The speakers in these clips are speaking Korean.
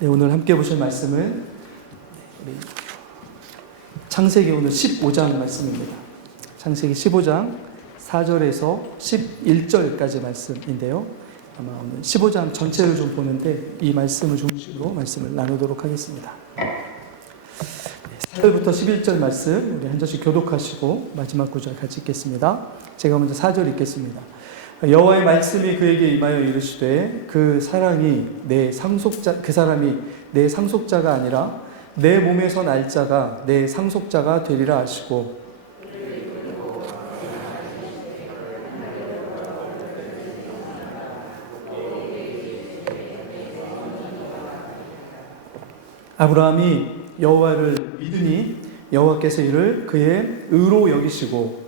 네, 오늘 함께 보실 말씀은 우리 창세기 오늘 15장 말씀입니다. 창세기 15장 4절에서 11절까지 말씀인데요. 아마 오늘 15장 전체를 좀 보는데 이 말씀을 중심으로 말씀을 나누도록 하겠습니다. 4절부터 11절 말씀 우리 한 절씩 교독하시고 마지막 구절 같이 읽겠습니다. 제가 먼저 4절 읽겠습니다. 여호와의 말씀이 그에게 임하여 이르시되 그 사람이 내 상속자가 아니라 내 몸에서 날 자가 내 상속자가 되리라 하시고 아브라함이 여호와를 믿으니 여호와께서 이를 그의 의로 여기시고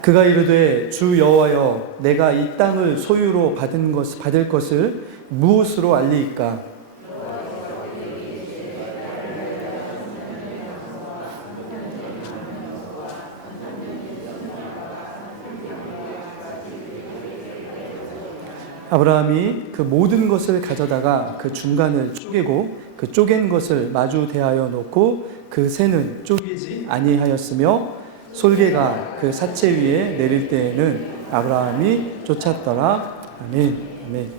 그가 이르되 주 여호와여 내가 이 땅을 소유로 받을 것을 무엇으로 알리이까? 아브라함이 그 모든 것을 가져다가 그 중간을 쪼개고 그 쪼갠 것을 마주 대하여 놓고 그 새는 쪼개지 아니하였으며 솔개가 그 사체 위에 내릴 때에는 아브라함이 쫓았더라. 아멘. 아멘.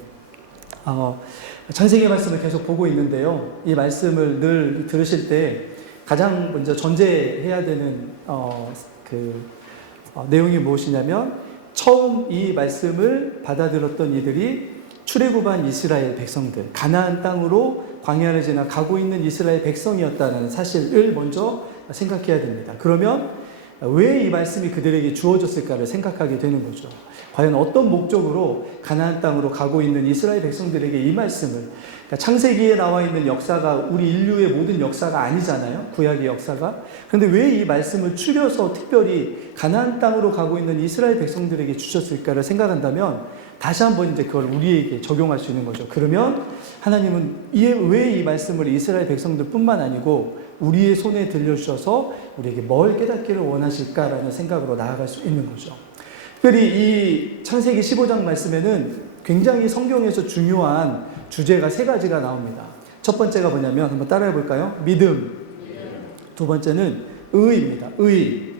창세기 말씀을 계속 보고 있는데요. 이 말씀을 늘 들으실 때 가장 먼저 전제해야 되는 내용이 무엇이냐면 처음 이 말씀을 받아들였던 이들이 출애굽한 이스라엘 백성들, 가나안 땅으로 광야를 지나 가고 있는 이스라엘 백성이었다는 사실을 먼저 생각해야 됩니다. 그러면 왜 이 말씀이 그들에게 주어졌을까를 생각하게 되는 거죠. 과연 어떤 목적으로 가나안 땅으로 가고 있는 이스라엘 백성들에게 이 말씀을, 그러니까 창세기에 나와 있는 역사가 우리 인류의 모든 역사가 아니잖아요. 구약의 역사가. 그런데 왜 이 말씀을 추려서 특별히 가나안 땅으로 가고 있는 이스라엘 백성들에게 주셨을까를 생각한다면 다시 한번 이제 그걸 우리에게 적용할 수 있는 거죠. 그러면 하나님은 왜 이 말씀을 이스라엘 백성들뿐만 아니고 우리의 손에 들려주셔서 우리에게 뭘 깨닫기를 원하실까라는 생각으로 나아갈 수 있는 거죠. 특별히 이 창세기 15장 말씀에는 굉장히 성경에서 중요한 주제가 세 가지가 나옵니다. 첫 번째가 뭐냐면 한번 따라해 볼까요? 믿음. 두 번째는 의입니다. 의.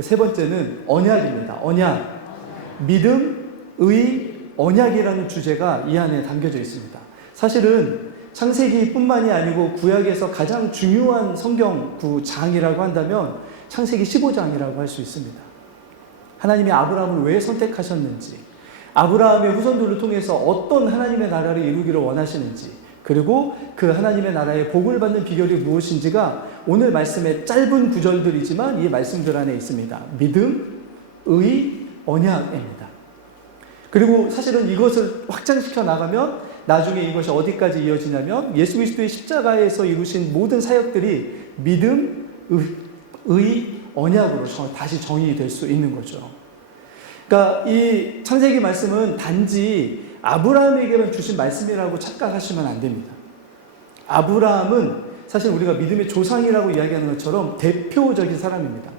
세 번째는 언약입니다. 언약. 믿음, 의, 언약이라는 주제가 이 안에 담겨져 있습니다. 사실은 창세기뿐만이 아니고 구약에서 가장 중요한 성경 구장이라고 한다면 창세기 15장이라고 할 수 있습니다. 하나님이 아브라함을 왜 선택하셨는지, 아브라함의 후손들을 통해서 어떤 하나님의 나라를 이루기를 원하시는지, 그리고 그 하나님의 나라의 복을 받는 비결이 무엇인지가 오늘 말씀의 짧은 구절들이지만 이 말씀들 안에 있습니다. 믿음, 의, 언약입니다. 그리고 사실은 이것을 확장시켜 나가면 나중에 이것이 어디까지 이어지냐면 예수 그리스도의 십자가에서 이루신 모든 사역들이 믿음, 의, 언약으로 다시 정의될 수 있는 거죠. 그러니까 이 창세기 말씀은 단지 아브라함에게만 주신 말씀이라고 착각하시면 안 됩니다. 아브라함은 사실 우리가 믿음의 조상이라고 이야기하는 것처럼 대표적인 사람입니다.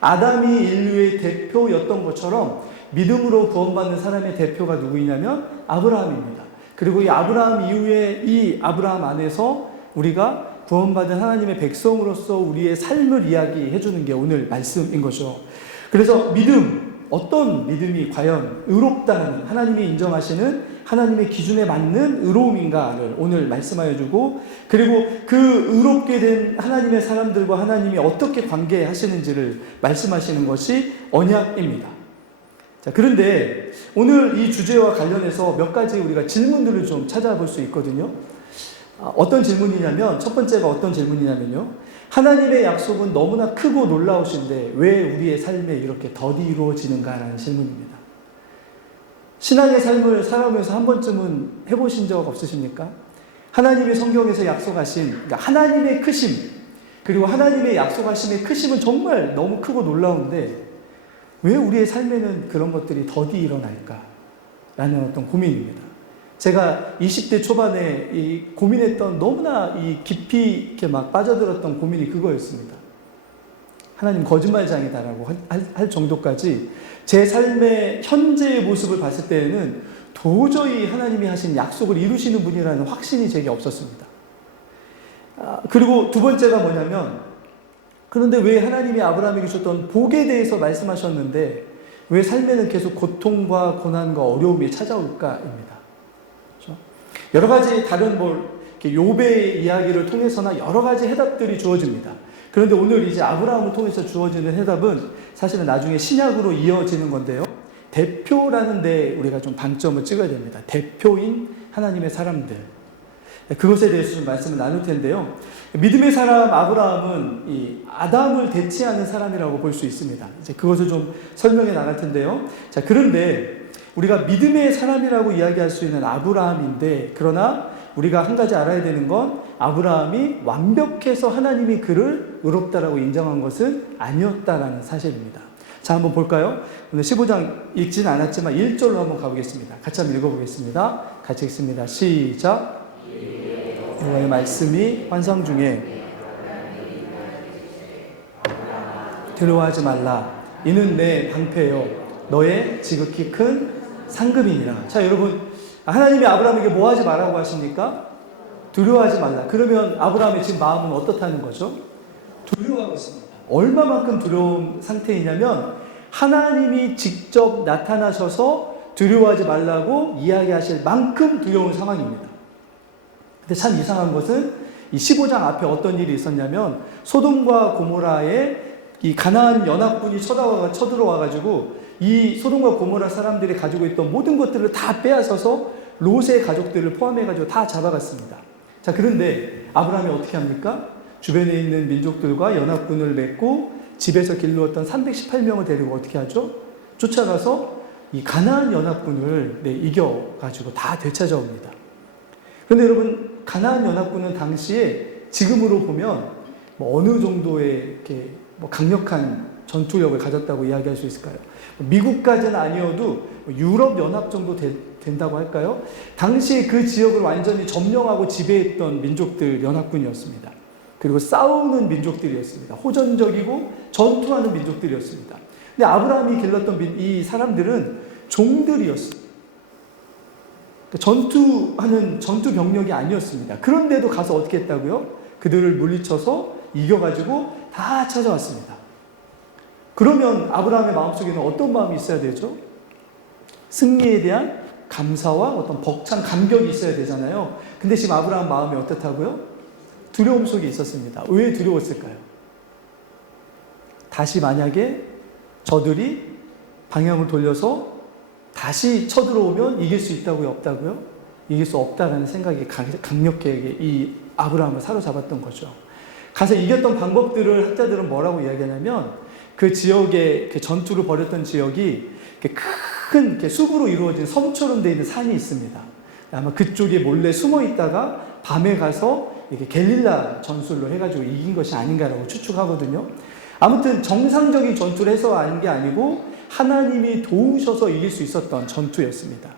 아담이 인류의 대표였던 것처럼 믿음으로 구원받는 사람의 대표가 누구이냐면 아브라함입니다. 그리고 이 아브라함 이후에 이 아브라함 안에서 우리가 구원받은 하나님의 백성으로서 우리의 삶을 이야기해 주는 게 오늘 말씀인 거죠. 그래서 믿음, 어떤 믿음이 과연 의롭다는 하나님이 인정하시는 하나님의 기준에 맞는 의로움인가를 오늘 말씀하여 주고, 그리고 그 의롭게 된 하나님의 사람들과 하나님이 어떻게 관계하시는지를 말씀하시는 것이 언약입니다. 자, 그런데 오늘 이 주제와 관련해서 몇 가지 우리가 질문들을 좀 찾아볼 수 있거든요. 어떤 질문이냐면, 첫 번째가 어떤 질문이냐면요. 하나님의 약속은 너무나 크고 놀라우신데 왜 우리의 삶에 이렇게 더디 이루어지는가라는 질문입니다. 신앙의 삶을 살아오면서 한 번쯤은 해보신 적 없으십니까? 하나님이 성경에서 약속하신, 그러니까 하나님의 크심, 그리고 하나님의 약속하심의 크심은 정말 너무 크고 놀라운데 왜 우리의 삶에는 그런 것들이 더디 일어날까? 라는 어떤 고민입니다. 제가 20대 초반에 고민했던 너무나 깊이 이렇게 막 빠져들었던 고민이 그거였습니다. 하나님 거짓말장이다라고 할 정도까지 제 삶의 현재의 모습을 봤을 때에는 도저히 하나님이 하신 약속을 이루시는 분이라는 확신이 제게 없었습니다. 그리고 두 번째가 뭐냐면, 그런데 왜 하나님이 아브라함에게 주셨던 복에 대해서 말씀하셨는데 왜 삶에는 계속 고통과 고난과 어려움이 찾아올까입니다. 그렇죠? 여러 가지 다른 욥의 이야기를 통해서나 여러 가지 해답들이 주어집니다. 그런데 오늘 이제 아브라함을 통해서 주어지는 해답은 사실은 나중에 신약으로 이어지는 건데요. 대표라는 데 우리가 좀 방점을 찍어야 됩니다. 대표인 하나님의 사람들. 그것에 대해서 좀 말씀을 나눌 텐데요. 믿음의 사람 아브라함은 이 아담을 대체하는 사람이라고 볼 수 있습니다. 이제 그것을 좀 설명해 나갈 텐데요. 자, 그런데 우리가 믿음의 사람이라고 이야기할 수 있는 아브라함인데, 그러나 우리가 한 가지 알아야 되는 건 아브라함이 완벽해서 하나님이 그를 의롭다라고 인정한 것은 아니었다라는 사실입니다. 자, 한번 볼까요? 오늘 15장 읽진 않았지만 1절로 한번 가보겠습니다. 같이 한번 읽어보겠습니다. 같이 읽습니다. 시작. 여호와의 말씀이 환상 중에 두려워하지 말라. 이는 내 방패요 너의 지극히 큰 상급이니라. 자, 여러분, 하나님이 아브라함에게 뭐 하지 말라고 하십니까? 두려워하지 말라. 그러면 아브라함의 지금 마음은 어떻다는 거죠? 두려워하고 있습니다. 얼마만큼 두려운 상태이냐면 하나님이 직접 나타나셔서 두려워하지 말라고 이야기하실 만큼 두려운 상황입니다. 근데 참 이상한 것은 이 15장 앞에 어떤 일이 있었냐면 소돔과 고모라에 이 가나안 연합군이 쳐들어와가지고 이 소돔과 고모라 사람들이 가지고 있던 모든 것들을 다 빼앗아서 롯의 가족들을 포함해가지고 다 잡아갔습니다. 자, 그런데 아브라함이 어떻게 합니까? 주변에 있는 민족들과 연합군을 맺고 집에서 길러왔던 318명을 데리고 어떻게 하죠? 쫓아가서 이 가나안 연합군을 이겨가지고 다 되찾아옵니다. 그런데 여러분, 가나안 연합군은 당시에 지금으로 보면 어느 정도의 이렇게 강력한 전투력을 가졌다고 이야기할 수 있을까요? 미국까지는 아니어도 유럽 연합 정도 된다고 할까요? 당시에 그 지역을 완전히 점령하고 지배했던 민족들 연합군이었습니다. 그리고 싸우는 민족들이었습니다. 호전적이고 전투하는 민족들이었습니다. 근데 아브라함이 길렀던 이 사람들은 종들이었습니다. 전투하는 전투 병력이 아니었습니다. 그런데도 가서 어떻게 했다고요? 그들을 물리쳐서 이겨가지고 다 찾아왔습니다. 그러면 아브라함의 마음속에는 어떤 마음이 있어야 되죠? 승리에 대한 감사와 어떤 벅찬 감격이 있어야 되잖아요. 근데 지금 아브라함 마음이 어떻다고요? 두려움 속에 있었습니다. 왜 두려웠을까요? 다시 만약에 저들이 방향을 돌려서 다시 쳐들어오면 이길 수 있다고요? 없다고요? 이길 수 없다라는 생각이 강력하게 이 아브라함을 사로잡았던 거죠. 가서 이겼던 방법들을 학자들은 뭐라고 이야기하냐면 그 지역에 그 전투를 벌였던 지역이 큰 숲으로 이루어진 섬처럼 되어 있는 산이 있습니다. 아마 그쪽에 몰래 숨어 있다가 밤에 가서 이렇게 게릴라 전술로 해가지고 이긴 것이 아닌가라고 추측하거든요. 아무튼 정상적인 전투를 해서 하는 게 아니고 하나님이 도우셔서 이길 수 있었던 전투였습니다.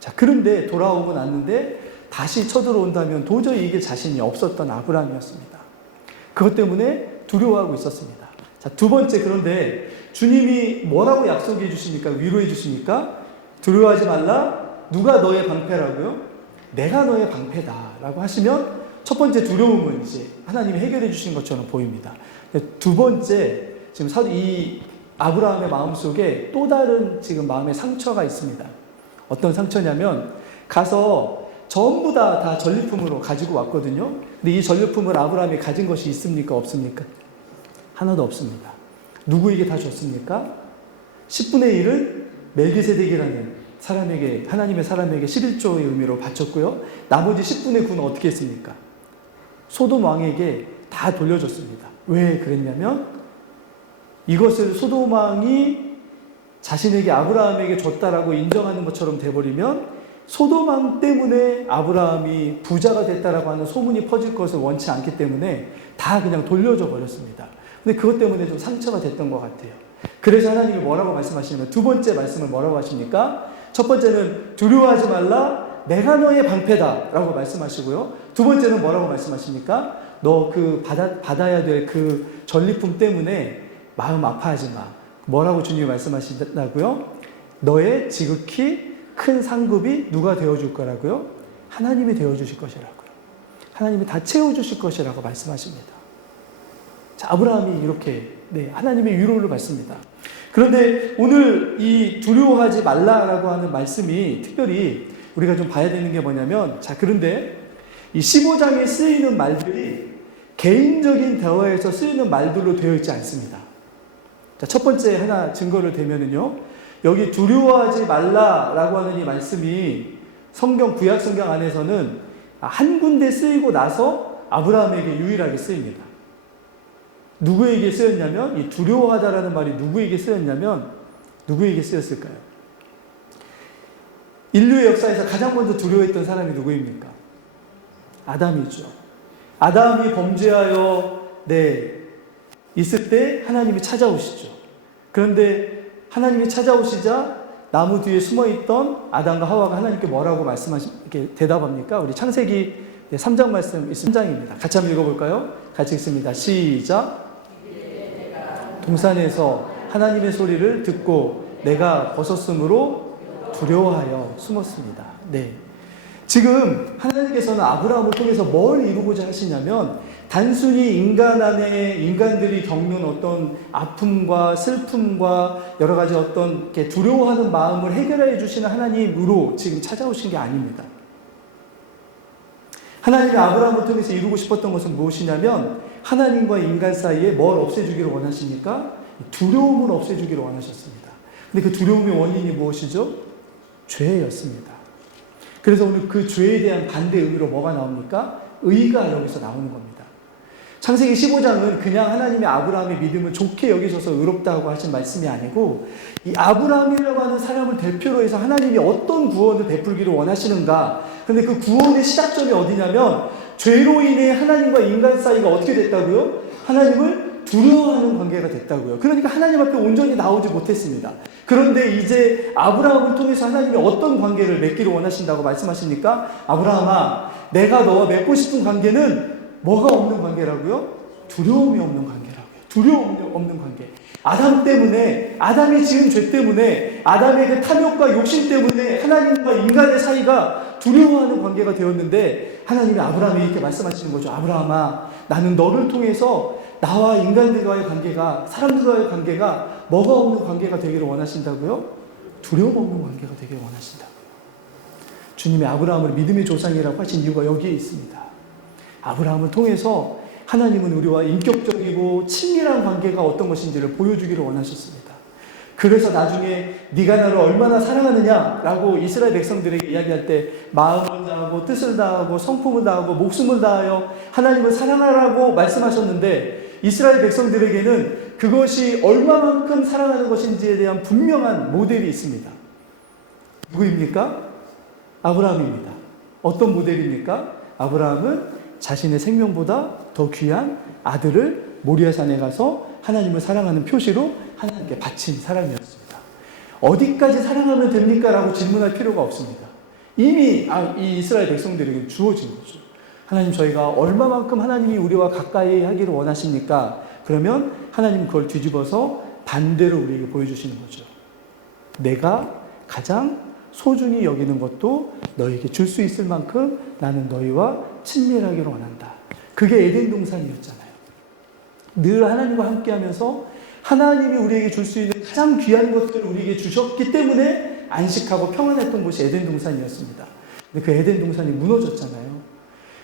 자, 그런데 돌아오고 났는데 다시 쳐들어온다면 도저히 이길 자신이 없었던 아브라함이었습니다. 그것 때문에 두려워하고 있었습니다. 자, 두 번째, 그런데 주님이 뭐라고 약속해 주십니까? 위로해 주십니까? 두려워하지 말라. 누가 너의 방패라고요? 내가 너의 방패다라고 하시면 첫 번째 두려움은 이제 하나님이 해결해 주신 것처럼 보입니다. 두 번째, 지금 이 아브라함의 마음속에 또 다른 지금 마음의 상처가 있습니다. 어떤 상처냐면 가서 전부 다 전리품으로 가지고 왔거든요. 근데 이 전리품을 아브라함이 가진 것이 있습니까? 없습니까? 하나도 없습니다. 누구에게 다 줬습니까? 10분의 1은 멜기세덱이라는 사람에게, 하나님의 사람에게 11조의 의미로 바쳤고요. 나머지 10분의 9는 어떻게 했습니까? 소돔 왕에게 다 돌려줬습니다. 왜 그랬냐면 이것을 소돔 왕이 자신에게 아브라함에게 줬다라고 인정하는 것처럼 돼버리면 소돔 왕 때문에 아브라함이 부자가 됐다라고 하는 소문이 퍼질 것을 원치 않기 때문에 다 그냥 돌려줘 버렸습니다. 근데 그것 때문에 좀 상처가 됐던 것 같아요. 그래서 하나님이 뭐라고 말씀하시냐면 두 번째 말씀을 뭐라고 하십니까? 첫 번째는 두려워하지 말라. 내가 너의 방패다 라고 말씀하시고요. 두 번째는 뭐라고 말씀하십니까? 너 그 받아야 될 그 전리품 때문에 마음 아파하지 마. 뭐라고 주님이 말씀하신다고요? 너의 지극히 큰 상급이 누가 되어줄 거라고요? 하나님이 되어주실 것이라고요. 하나님이 다 채워주실 것이라고 말씀하십니다. 자, 아브라함이 이렇게 하나님의 위로를 받습니다. 그런데 오늘 이 두려워하지 말라라고 하는 말씀이 특별히 우리가 좀 봐야 되는 게 뭐냐면, 자, 그런데 이 15장에 쓰이는 말들이 개인적인 대화에서 쓰이는 말들로 되어 있지 않습니다. 자, 첫 번째 하나 증거를 대면은요, 여기 두려워하지 말라라고 하는 이 말씀이 성경, 구약 성경 안에서는 한 군데 쓰이고 나서 아브라함에게 유일하게 쓰입니다. 누구에게 쓰였냐면, 이 두려워하다라는 말이 누구에게 쓰였냐면, 누구에게 쓰였을까요? 인류의 역사에서 가장 먼저 두려워했던 사람이 누구입니까? 아담이죠. 아담이 범죄하여 있을 때 하나님이 찾아오시죠. 그런데 하나님이 찾아오시자 나무 뒤에 숨어있던 아담과 하와가 하나님께 뭐라고 이렇게 대답합니까? 우리 창세기 3장 말씀 3장입니다. 같이 한번 읽어볼까요? 같이 읽습니다. 시작. 동산에서 하나님의 소리를 듣고 내가 벗었으므로 두려워하여 숨었습니다. 네. 지금 하나님께서는 아브라함을 통해서 뭘 이루고자 하시냐면, 단순히 인간 안에 인간들이 겪는 어떤 아픔과 슬픔과 여러 가지 어떤 이렇게 두려워하는 마음을 해결해 주시는 하나님으로 지금 찾아오신 게 아닙니다. 하나님이 아브라함을 통해서 이루고 싶었던 것은 무엇이냐면, 하나님과 인간 사이에 뭘 없애주기를 원하십니까? 두려움을 없애주기를 원하셨습니다. 근데 그 두려움의 원인이 무엇이죠? 죄였습니다. 그래서 오늘 그 죄에 대한 반대 의미로 뭐가 나옵니까? 의가 여기서 나오는 겁니다. 창세기 15장은 그냥 하나님이 아브라함의 믿음을 좋게 여기셔서 의롭다고 하신 말씀이 아니고, 이 아브라함이라고 하는 사람을 대표로 해서 하나님이 어떤 구원을 베풀기를 원하시는가. 근데 그 구원의 시작점이 어디냐면, 죄로 인해 하나님과 인간 사이가 어떻게 됐다고요? 하나님을 두려워하는 관계가 됐다고요. 그러니까 하나님 앞에 온전히 나오지 못했습니다. 그런데 이제 아브라함을 통해서 하나님이 어떤 관계를 맺기를 원하신다고 말씀하십니까? 아브라함아, 내가 너와 맺고 싶은 관계는 뭐가 없는 관계라고요? 두려움이 없는 관계라고요. 두려움 없는 관계. 아담 때문에, 아담이 지은 죄 때문에, 아담의 그 탐욕과 욕심 때문에 하나님과 인간의 사이가 두려워하는 관계가 되었는데, 하나님이 아브라함에게 이렇게 말씀하시는 거죠. 아브라함아, 나는 너를 통해서 나와 인간들과의 관계가, 사람들과의 관계가 뭐가 없는 관계가 되기를 원하신다고요? 두려움 없는 관계가 되기를 원하신다고요. 주님이 아브라함을 믿음의 조상이라고 하신 이유가 여기에 있습니다. 아브라함을 통해서 하나님은 우리와 인격적이고 친밀한 관계가 어떤 것인지를 보여주기를 원하셨습니다. 그래서 나중에 네가 나를 얼마나 사랑하느냐라고 이스라엘 백성들에게 이야기할 때 마음을 다하고 뜻을 다하고 성품을 다하고 목숨을 다하여 하나님을 사랑하라고 말씀하셨는데, 이스라엘 백성들에게는 그것이 얼마만큼 사랑하는 것인지에 대한 분명한 모델이 있습니다. 누구입니까? 아브라함입니다. 어떤 모델입니까? 아브라함은 자신의 생명보다 더 귀한 아들을 모리아산에 가서 하나님을 사랑하는 표시로 하나님께 바친 사람이었습니다. 어디까지 사랑하면 됩니까? 라고 질문할 필요가 없습니다. 이미 이 이스라엘 백성들에게 주어진 거죠. 하나님, 저희가 얼마만큼 하나님이 우리와 가까이 하기를 원하십니까? 그러면 하나님은 그걸 뒤집어서 반대로 우리에게 보여주시는 거죠. 내가 가장 소중히 여기는 것도 너에게 줄 수 있을 만큼 나는 너희와 친밀하기를 원한다. 그게 에덴 동산이었잖아요. 늘 하나님과 함께하면서 하나님이 우리에게 줄 수 있는 가장 귀한 것들을 우리에게 주셨기 때문에 안식하고 평안했던 곳이 에덴 동산이었습니다. 근데 그 에덴 동산이 무너졌잖아요.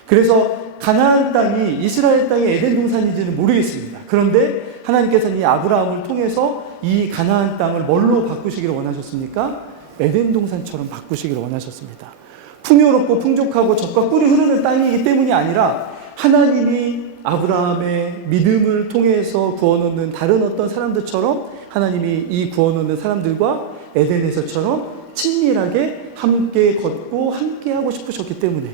그래서 가나안 땅이 이스라엘 땅이 에덴 동산인지는 모르겠습니다. 그런데 하나님께서는 이 아브라함을 통해서 이 가나안 땅을 뭘로 바꾸시기를 원하셨습니까? 에덴 동산처럼 바꾸시기를 원하셨습니다. 풍요롭고 풍족하고 젖과 꿀이 흐르는 땅이기 때문이 아니라, 하나님이 아브라함의 믿음을 통해서 구원받는 다른 어떤 사람들처럼 하나님이 이 구원받는 사람들과 에덴에서처럼 친밀하게 함께 걷고 함께 하고 싶으셨기 때문에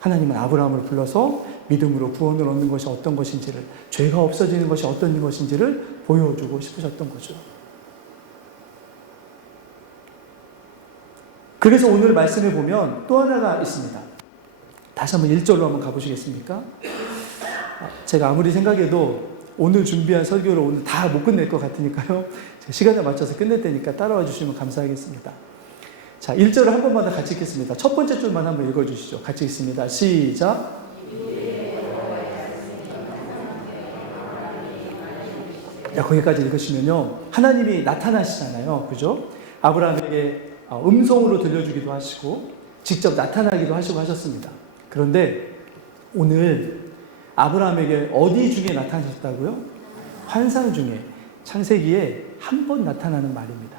하나님은 아브라함을 불러서 믿음으로 구원을 얻는 것이 어떤 것인지를, 죄가 없어지는 것이 어떤 것인지를 보여주고 싶으셨던 거죠. 그래서 오늘 말씀에 보면 또 하나가 있습니다. 다시 한번 1절로 한번 가보시겠습니까? 제가 아무리 생각해도 오늘 준비한 설교를 오늘 다 못 끝낼 것 같으니까요. 시간에 맞춰서 끝낼 테니까 따라와 주시면 감사하겠습니다. 자, 1절을 한 번만 더 같이 읽겠습니다. 첫 번째 줄만 한번 읽어주시죠. 같이 읽습니다. 시작. 자, 거기까지 읽으시면요. 하나님이 나타나시잖아요. 그죠? 아브라함에게 음성으로 들려주기도 하시고 직접 나타나기도 하시고 하셨습니다. 그런데 오늘 아브라함에게 어디 중에 나타나셨다고요? 환상 중에, 창세기에 한 번 나타나는 말입니다.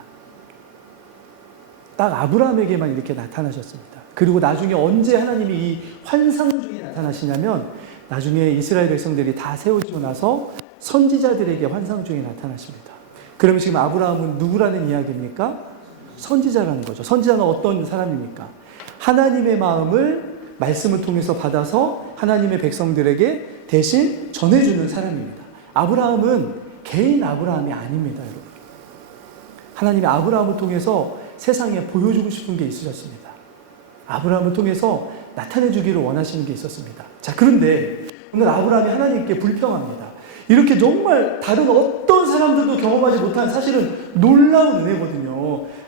딱 아브라함에게만 이렇게 나타나셨습니다. 그리고 나중에 언제 하나님이 이 환상 중에 나타나시냐면 나중에 이스라엘 백성들이 다 세워지고 나서 선지자들에게 환상 중에 나타나십니다. 그러면 지금 아브라함은 누구라는 이야기입니까? 선지자라는 거죠. 선지자는 어떤 사람입니까? 하나님의 마음을 말씀을 통해서 받아서 하나님의 백성들에게 대신 전해주는 사람입니다. 아브라함은 개인 아브라함이 아닙니다, 여러분. 하나님이 아브라함을 통해서 세상에 보여주고 싶은 게 있으셨습니다. 아브라함을 통해서 나타내주기를 원하시는 게 있었습니다. 자, 그런데 오늘 아브라함이 하나님께 불평합니다. 이렇게 정말 다른 어떤 사람들도 경험하지 못한 사실은 놀라운 은혜거든요.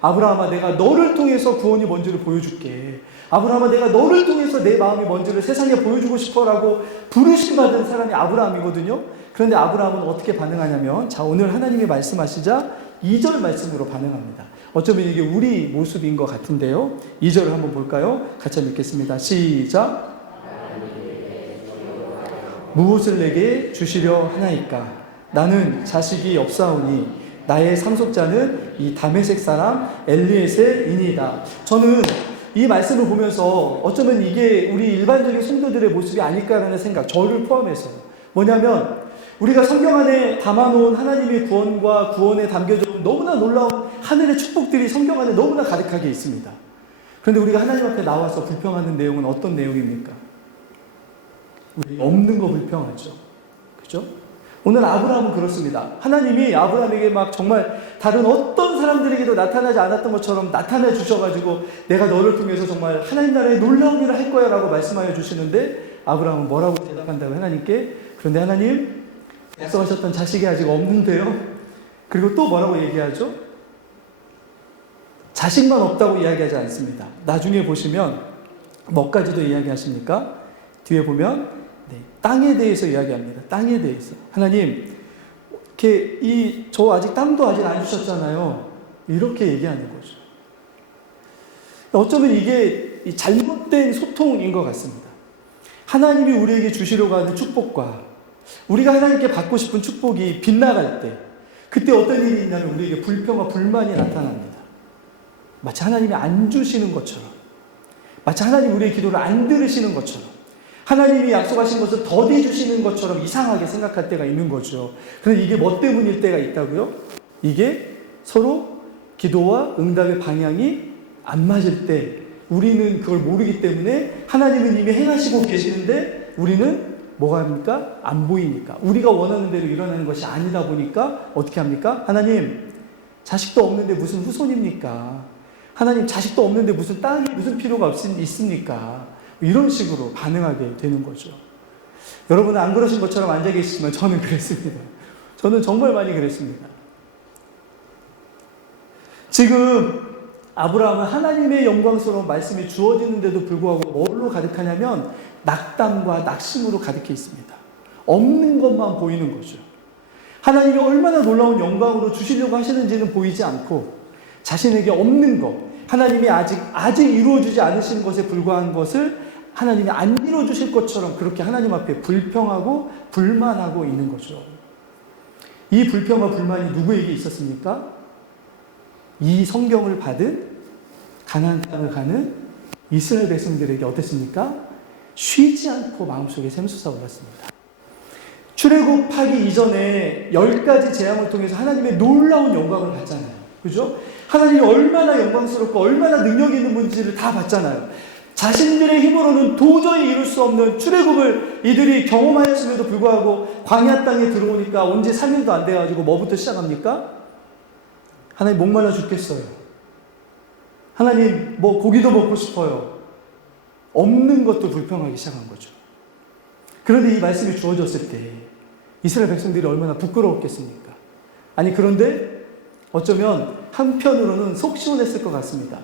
아브라함아, 내가 너를 통해서 구원이 뭔지를 보여줄게. 아브라함아, 내가 너를 통해서 내 마음이 뭔지를 세상에 보여주고 싶어라고 부르심 받은 사람이 아브라함이거든요. 그런데 아브라함은 어떻게 반응하냐면, 자, 오늘 하나님이 말씀하시자 2절 말씀으로 반응합니다. 어쩌면 이게 우리 모습인 것 같은데요. 2절을 한번 볼까요? 같이 읽겠습니다. 시작. 무엇을 내게 주시려 하나이까? 나는 자식이 없사오니 나의 상속자는 이 다메섹 사람 엘리에셀이니이다. 저는 이 말씀을 보면서 어쩌면 이게 우리 일반적인 성도들의 모습이 아닐까라는 생각, 저를 포함해서 뭐냐면 우리가 성경 안에 담아놓은 하나님의 구원과 구원에 담겨져 있는 너무나 놀라운 하늘의 축복들이 성경 안에 너무나 가득하게 있습니다. 그런데 우리가 하나님 앞에 나와서 불평하는 내용은 어떤 내용입니까? 우리 없는 거 불평하죠. 그죠? 오늘 아브라함은 그렇습니다. 하나님이 아브라함에게 막 정말 다른 어떤 사람들에게도 나타나지 않았던 것처럼 나타내 주셔가지고 내가 너를 통해서 정말 하나님 나라의 놀라운 일을 할 거야 라고 말씀하여 주시는데 아브라함은 뭐라고 대답한다고 하나님께? 그런데 하나님, 약속하셨던 자식이 아직 없는데요. 그리고 또 뭐라고 얘기하죠? 자식만 없다고 이야기하지 않습니다. 나중에 보시면 뭐까지도 이야기하십니까? 뒤에 보면 땅에 대해서 이야기합니다. 땅에 대해서. 하나님, 이렇게 저 아직 땅도 아직 안 주셨잖아요. 이렇게 얘기하는 거죠. 어쩌면 이게 잘못된 소통인 것 같습니다. 하나님이 우리에게 주시려고 하는 축복과 우리가 하나님께 받고 싶은 축복이 빗나갈 때, 그때 어떤 일이 있냐면 우리에게 불평과 불만이 나타납니다. 마치 하나님이 안 주시는 것처럼, 마치 하나님 우리의 기도를 안 들으시는 것처럼, 하나님이 약속하신 것을 더디 주시는 것처럼 이상하게 생각할 때가 있는 거죠. 그런데 이게 뭐 때문일 때가 있다고요? 이게 서로 기도와 응답의 방향이 안 맞을 때 우리는 그걸 모르기 때문에 하나님은 이미 행하시고 계시는데 우리는 뭐가 합니까? 안 보이니까. 우리가 원하는 대로 일어나는 것이 아니다 보니까 어떻게 합니까? 하나님, 자식도 없는데 무슨 후손입니까? 하나님, 자식도 없는데 무슨 땅이 무슨 필요가 있습니까? 이런 식으로 반응하게 되는 거죠. 여러분은 안 그러신 것처럼 앉아 계시지만 저는 그랬습니다. 저는 정말 많이 그랬습니다. 지금 아브라함은 하나님의 영광스러운 말씀이 주어지는데도 불구하고 뭘로 가득하냐면 낙담과 낙심으로 가득해 있습니다. 없는 것만 보이는 거죠. 하나님이 얼마나 놀라운 영광으로 주시려고 하시는지는 보이지 않고 자신에게 없는 것, 하나님이 아직 이루어주지 않으신 것에 불과한 것을 하나님이 안 이루어주실 것처럼 그렇게 하나님 앞에 불평하고 불만하고 있는 거죠. 이 불평과 불만이 누구에게 있었습니까? 이 성경을 받은 가나안 땅을 가는 이스라엘 백성들에게 어땠습니까? 쉬지 않고 마음속에 샘솟아 올랐습니다. 출애굽하기 이전에 10가지 재앙을 통해서 하나님의 놀라운 영광을 봤잖아요. 그죠? 하나님이 얼마나 영광스럽고 얼마나 능력이 있는 분인지를 다 봤잖아요. 자신들의 힘으로는 도저히 이룰 수 없는 출애굽을 이들이 경험하였음에도 불구하고 광야 땅에 들어오니까 온 지 3일도 안 돼가지고 뭐부터 시작합니까? 하나님, 목말라 죽겠어요. 하나님, 뭐 고기도 먹고 싶어요. 없는 것도 불평하기 시작한 거죠. 그런데 이 말씀이 주어졌을 때 이스라엘 백성들이 얼마나 부끄러웠겠습니까? 아니 그런데 어쩌면 한편으로는 속 시원했을 것 같습니다.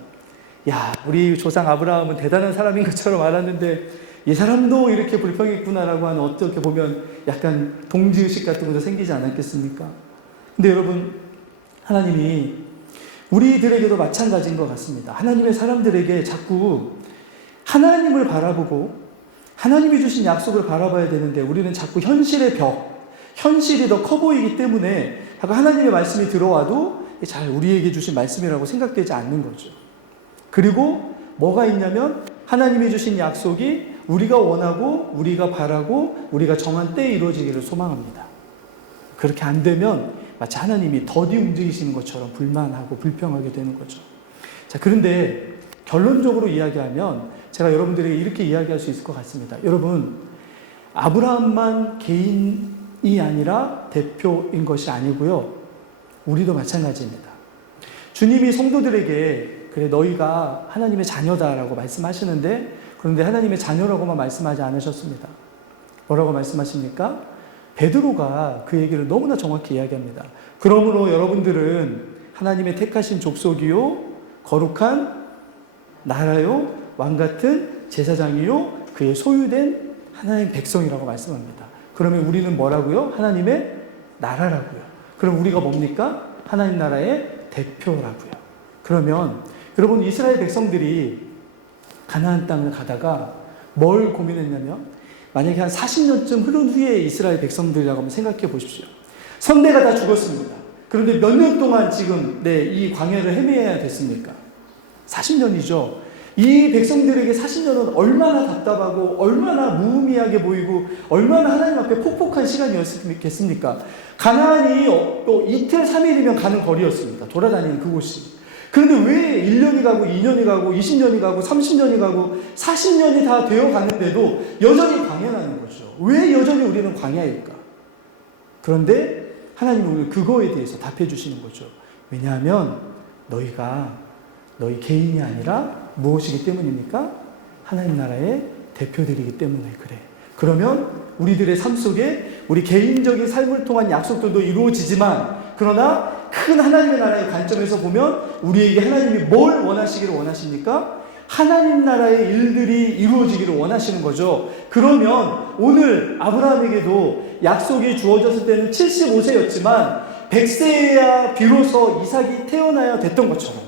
야, 우리 조상 아브라함은 대단한 사람인 것처럼 알았는데 이 사람도 이렇게 불평했구나라고 하는 어떻게 보면 약간 동지의식 같은 것도 생기지 않았겠습니까? 근데 여러분, 하나님이 우리들에게도 마찬가지인 것 같습니다. 하나님의 사람들에게 자꾸 하나님을 바라보고 하나님이 주신 약속을 바라봐야 되는데 우리는 자꾸 현실의 벽, 현실이 더 커 보이기 때문에 하나님의 말씀이 들어와도 잘 우리에게 주신 말씀이라고 생각되지 않는 거죠. 그리고 뭐가 있냐면 하나님이 주신 약속이 우리가 원하고 우리가 바라고 우리가 정한 때에 이루어지기를 소망합니다. 그렇게 안 되면 마치 하나님이 더디 움직이시는 것처럼 불만하고 불평하게 되는 거죠. 자, 그런데 결론적으로 이야기하면 제가 여러분들에게 이렇게 이야기할 수 있을 것 같습니다. 여러분, 아브라함만 개인이 아니라 대표인 것이 아니고요. 우리도 마찬가지입니다. 주님이 성도들에게 그래 너희가 하나님의 자녀다라고 말씀하시는데 그런데 하나님의 자녀라고만 말씀하지 않으셨습니다. 뭐라고 말씀하십니까? 베드로가 그 얘기를 너무나 정확히 이야기합니다. 그러므로 여러분들은 하나님의 택하신 족속이요 거룩한 나라요 왕같은 제사장이요 그의 소유된 하나님의 백성이라고 말씀합니다. 그러면 우리는 뭐라고요? 하나님의 나라라고요. 그럼 우리가 뭡니까? 하나님 나라의 대표라고요. 그러면 여러분 이스라엘 백성들이 가나안 땅을 가다가 뭘 고민했냐면 만약에 한 40년쯤 흐른 후에 이스라엘 백성들이라고 한번 생각해 보십시오. 선대가 다 죽었습니다. 그런데 몇 년 동안 지금 이 광야를 헤매야 됐습니까? 40년이죠. 이 백성들에게 40년은 얼마나 답답하고 얼마나 무의미하게 보이고 얼마나 하나님 앞에 폭폭한 시간이었겠습니까? 가나안이 이틀 3일이면 가는 거리였습니다. 돌아다니는 그곳이. 그런데 왜 1년이 가고 2년이 가고 20년이 가고 30년이 가고 40년이 다 되어 가는데도 여전히 광야라는 거죠. 왜 여전히 우리는 광야일까? 그런데 하나님은 오늘 그거에 대해서 답해 주시는 거죠. 왜냐하면 너희가 너희 개인이 아니라 무엇이기 때문입니까? 하나님 나라의 대표들이기 때문에 그래. 그러면 우리들의 삶 속에 우리 개인적인 삶을 통한 약속들도 이루어지지만 그러나 큰 하나님의 나라의 관점에서 보면 우리에게 하나님이 뭘 원하시기를 원하십니까? 하나님 나라의 일들이 이루어지기를 원하시는 거죠. 그러면 오늘 아브라함에게도 약속이 주어졌을 때는 75세였지만 100세에야 비로소 이삭이 태어나야 됐던 것처럼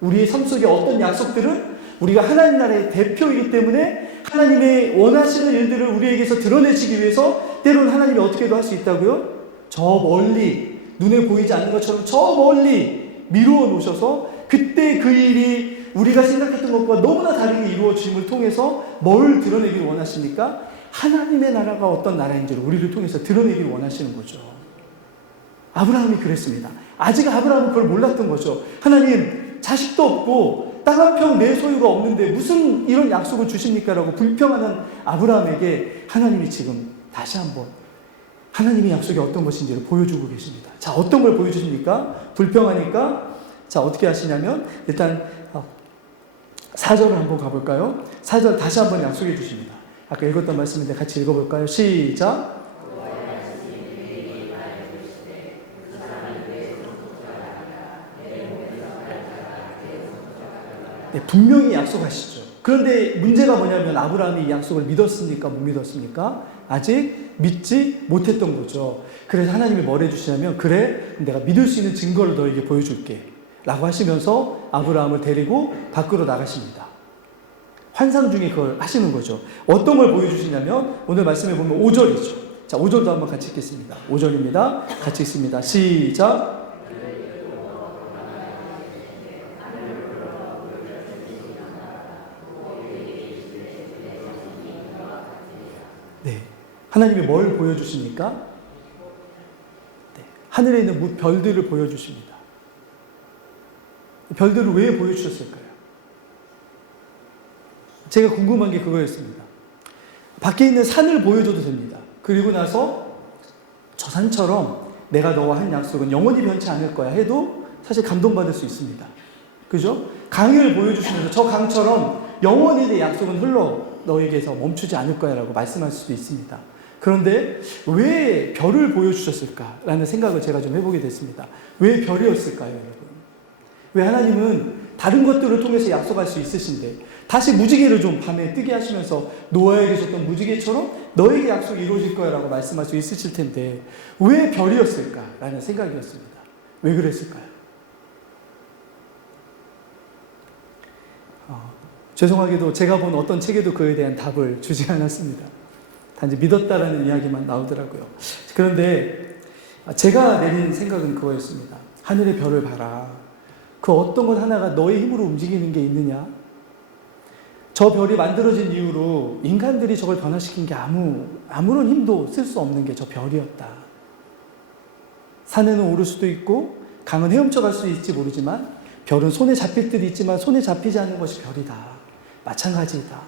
우리의 삶 속에 어떤 약속들은 우리가 하나님 나라의 대표이기 때문에 하나님의 원하시는 일들을 우리에게서 드러내시기 위해서 때로는 하나님이 어떻게도 할 수 있다고요? 저 멀리 눈에 보이지 않는 것처럼 저 멀리 미루어 놓으셔서 그때 그 일이 우리가 생각했던 것과 너무나 다르게 이루어짐을 통해서 뭘 드러내기를 원하십니까? 하나님의 나라가 어떤 나라인지를 우리를 통해서 드러내기를 원하시는 거죠. 아브라함이 그랬습니다. 아직 아브라함은 그걸 몰랐던 거죠. 하나님 자식도 없고 땅 한 평 내 소유가 없는데 무슨 이런 약속을 주십니까? 라고 불평하는 아브라함에게 하나님이 지금 다시 한번 하나님의 약속이 어떤 것인지를 보여주고 계십니다. 자, 어떤 걸 보여주십니까? 불평하니까 자, 어떻게 하시냐면 일단 4절을 한번 가볼까요? 4절 다시 한번 약속해 주십니다. 아까 읽었던 말씀인데 같이 읽어볼까요? 시작! 네, 분명히 약속하시죠. 그런데 문제가 뭐냐면 아브라함이 이 약속을 믿었습니까? 못 믿었습니까? 아직 믿지 못했던 거죠. 그래서 하나님이 뭘 해주시냐면 그래 내가 믿을 수 있는 증거를 너에게 보여줄게 라고 하시면서 아브라함을 데리고 밖으로 나가십니다. 환상 중에 그걸 하시는 거죠. 어떤 걸 보여주시냐면 오늘 말씀해 보면 5절이죠. 자, 5절도 한번 같이 읽겠습니다. 5절입니다. 같이 읽습니다. 시작! 네, 하나님이 뭘 보여주십니까? 네, 하늘에 있는 별들을 보여주십니다. 별들을 왜 보여주셨을까요? 제가 궁금한 게 그거였습니다. 밖에 있는 산을 보여줘도 됩니다. 그리고 나서 저 산처럼 내가 너와 한 약속은 영원히 변치 않을 거야 해도 사실 감동받을 수 있습니다. 그죠? 강을 보여주시면서 저 강처럼 영원히 내 약속은 흘러 너에게서 멈추지 않을 거야 라고 말씀할 수도 있습니다. 그런데 왜 별을 보여주셨을까라는 생각을 제가 좀 해보게 됐습니다. 왜 별이었을까요, 여러분? 왜 하나님은 다른 것들을 통해서 약속할 수 있으신데 다시 무지개를 좀 밤에 뜨게 하시면서 노아에게 주셨던 무지개처럼 너에게 약속이 이루어질 거야 라고 말씀할 수 있으실 텐데 왜 별이었을까라는 생각이었습니다. 왜 그랬을까요? 죄송하게도 제가 본 어떤 책에도 그에 대한 답을 주지 않았습니다. 단지 믿었다라는 이야기만 나오더라고요. 그런데 제가 내린 생각은 그거였습니다. 하늘의 별을 봐라. 그 어떤 것 하나가 너의 힘으로 움직이는 게 있느냐? 저 별이 만들어진 이후로 인간들이 저걸 변화시킨 게 아무런 힘도 쓸 수 없는 게 저 별이었다. 산에는 오를 수도 있고 강은 헤엄쳐 갈 수 있을지 모르지만 별은 손에 잡힐 때도 있지만 손에 잡히지 않는 것이 별이다. 마찬가지이다.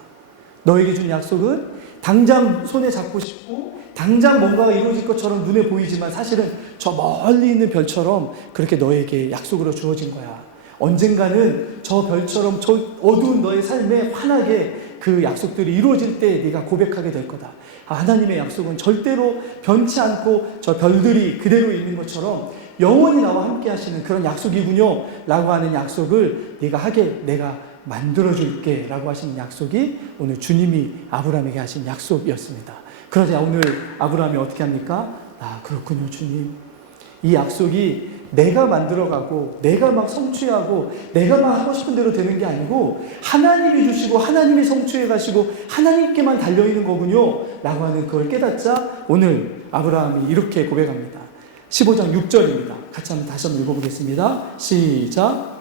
너에게 준 약속은 당장 손에 잡고 싶고 당장 뭔가가 이루어질 것처럼 눈에 보이지만 사실은 저 멀리 있는 별처럼 그렇게 너에게 약속으로 주어진 거야. 언젠가는 저 별처럼 저 어두운 너의 삶에 환하게 그 약속들이 이루어질 때 네가 고백하게 될 거다. 하나님의 약속은 절대로 변치 않고 저 별들이 그대로 있는 것처럼 영원히 나와 함께 하시는 그런 약속이군요 라고 하는 약속을 네가 하게 내가 만들어줄게 라고 하시는 약속이 오늘 주님이 아브라함에게 하신 약속이었습니다. 그러자 오늘 아브라함이 어떻게 합니까? 그렇군요 주님. 이 약속이 내가 만들어가고 내가 막 성취하고 내가 막 하고 싶은 대로 되는 게 아니고 하나님이 주시고 하나님이 성취해 가시고 하나님께만 달려있는 거군요 라고 하는 그걸 깨닫자 오늘 아브라함이 이렇게 고백합니다. 15장 6절입니다. 같이 다시 한번 읽어보겠습니다. 시작.